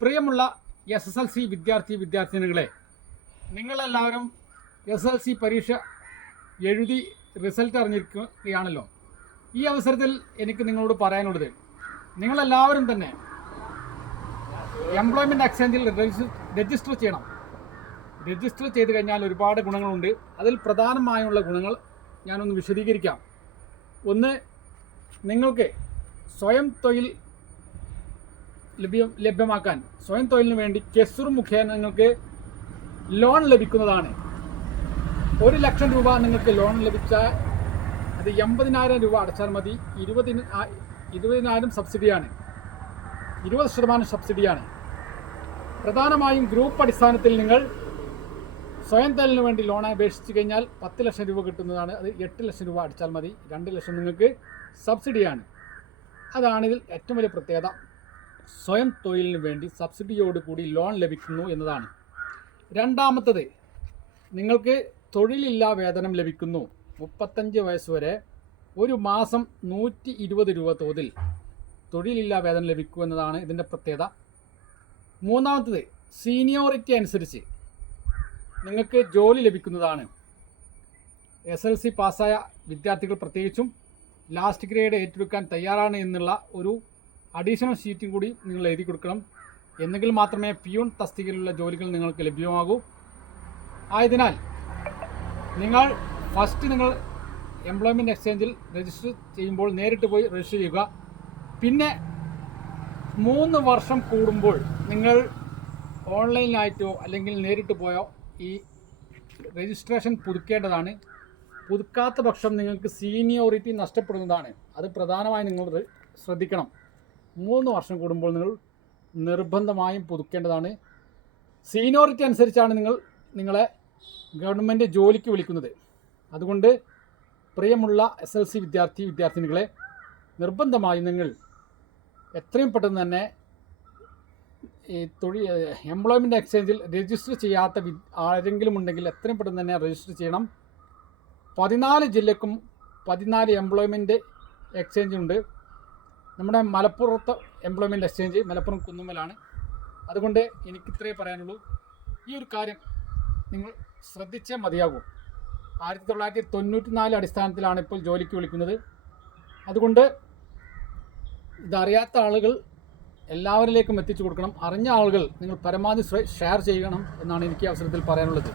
പ്രിയമുള്ള SSLC വിദ്യാർത്ഥിനികളെ, നിങ്ങളെല്ലാവരും SSLC പരീക്ഷ എഴുതി റിസൾട്ട് അറിഞ്ഞിരിക്കുകയാണല്ലോ. ഈ അവസരത്തിൽ എനിക്ക് നിങ്ങളോട് പറയാനുള്ളത്, നിങ്ങളെല്ലാവരും തന്നെ എംപ്ലോയ്മെൻറ്റ് എക്സ്ചേഞ്ചിൽ രജിസ്റ്റർ ചെയ്യണം. രജിസ്റ്റർ ചെയ്ത് കഴിഞ്ഞാൽ ഒരുപാട് ഗുണങ്ങളുണ്ട്. അതിൽ പ്രധാനമായുള്ള ഗുണങ്ങൾ ഞാനൊന്ന് വിശദീകരിക്കാം. ഒന്ന്, നിങ്ങൾക്ക് സ്വയം തൊഴിൽ ലഭ്യമാക്കാൻ സ്വയം തൊഴിലിന് വേണ്ടി കെസുർ മുഖേന നിങ്ങൾക്ക് ലോൺ ലഭിക്കുന്നതാണ്. 1 ലക്ഷം രൂപ നിങ്ങൾക്ക് ലോൺ ലഭിച്ചാൽ അത് 80,000 രൂപ അടച്ചാൽ മതി. 20,000 സബ്സിഡിയാണ്, 20% സബ്സിഡിയാണ്. പ്രധാനമായും ഗ്രൂപ്പ് അടിസ്ഥാനത്തിൽ നിങ്ങൾ സ്വയം തൊഴിലിന് വേണ്ടി ലോൺ അപേക്ഷിച്ച് കഴിഞ്ഞാൽ 10 ലക്ഷം രൂപ കിട്ടുന്നതാണ്. അത് 8 ലക്ഷം രൂപ അടച്ചാൽ മതി. 2 ലക്ഷം നിങ്ങൾക്ക് സബ്സിഡിയാണ്. അതാണിതിൽ ഏറ്റവും വലിയ പ്രത്യേകത. സ്വയം തൊഴിലിന് വേണ്ടി സബ്സിഡിയോട് കൂടി ലോൺ ലഭിക്കുന്നു എന്നതാണ്. രണ്ടാമത്തത്, നിങ്ങൾക്ക് തൊഴിലില്ലാ വേതനം ലഭിക്കുന്നു. 35 വയസ്സ് വരെ ഒരു മാസം 120 രൂപ തോതിൽ തൊഴിലില്ലാ വേതനം ലഭിക്കൂ എന്നതാണ് ഇതിൻ്റെ പ്രത്യേകത. മൂന്നാമത്തത്, സീനിയോറിറ്റി അനുസരിച്ച് നിങ്ങൾക്ക് ജോലി ലഭിക്കുന്നതാണ്. SSLC പാസ്സായ വിദ്യാർത്ഥികൾ പ്രത്യേകിച്ചും ലാസ്റ്റ് ഗ്രേഡ് ഏറ്റെടുക്കാൻ തയ്യാറാണ് എന്നുള്ള ഒരു അഡീഷണൽ ഷീറ്റും കൂടി നിങ്ങൾ എഴുതി കൊടുക്കണം. എന്നെങ്കിൽ മാത്രമേ പിയൂൺ തസ്തികയിലുള്ള ജോലികൾ നിങ്ങൾക്ക് ലഭ്യമാകൂ. ആയതിനാൽ നിങ്ങൾ എംപ്ലോയ്മെൻറ്റ് എക്സ്ചേഞ്ചിൽ രജിസ്റ്റർ ചെയ്യുമ്പോൾ നേരിട്ട് പോയി രജിസ്റ്റർ ചെയ്യുക. പിന്നെ 3 വർഷം കൂടുമ്പോൾ നിങ്ങൾ ഓൺലൈനായിട്ടോ അല്ലെങ്കിൽ നേരിട്ട് പോയോ ഈ രജിസ്ട്രേഷൻ പുതുക്കേണ്ടതാണ്. പുതുക്കാത്ത പക്ഷം നിങ്ങൾക്ക് സീനിയോറിറ്റി നഷ്ടപ്പെടുന്നതാണ്. അത് പ്രധാനമായും നിങ്ങൾ ശ്രദ്ധിക്കണം. 3 വർഷം കൂടുമ്പോൾ നിങ്ങൾ നിർബന്ധമായും പുതുക്കേണ്ടതാണ്. സീനിയോറിറ്റി അനുസരിച്ചാണ് നിങ്ങളെ ഗവൺമെൻറ് ജോലിക്ക് വിളിക്കുന്നത്. അതുകൊണ്ട് പ്രിയമുള്ള SSLC വിദ്യാർത്ഥിനികളെ, നിർബന്ധമായും നിങ്ങൾ എത്രയും പെട്ടെന്ന് തന്നെ ഈ എംപ്ലോയ്മെൻറ്റ് എക്സ്ചേഞ്ചിൽ രജിസ്റ്റർ ചെയ്യാത്ത ആരെങ്കിലും ഉണ്ടെങ്കിൽ എത്രയും പെട്ടെന്ന് തന്നെ രജിസ്റ്റർ ചെയ്യണം. 14 ജില്ലക്കും 14 എംപ്ലോയ്മെൻറ്റ് എക്സ്ചേഞ്ച് ഉണ്ട്. നമ്മുടെ മലപ്പുറത്ത് എംപ്ലോയ്മെൻറ്റ് എക്സ്ചേഞ്ച് മലപ്പുറം കുന്നുമ്മലാണ്. അതുകൊണ്ട് എനിക്കിത്രേ പറയാനുള്ളൂ. ഈ ഒരു കാര്യം നിങ്ങൾ ശ്രദ്ധിച്ചേ മതിയാകൂ. 1994 അടിസ്ഥാനത്തിലാണ് ഇപ്പോൾ ജോലിക്ക് വിളിക്കുന്നത്. അതുകൊണ്ട് ഇതറിയാത്ത ആളുകൾ എല്ലാവരിലേക്കും എത്തിച്ചു കൊടുക്കണം. അറിഞ്ഞ ആളുകൾ നിങ്ങൾ പരമാവധി ഷെയർ ചെയ്യണം എന്നാണ് എനിക്ക് അവസരത്തിൽ പറയാനുള്ളത്.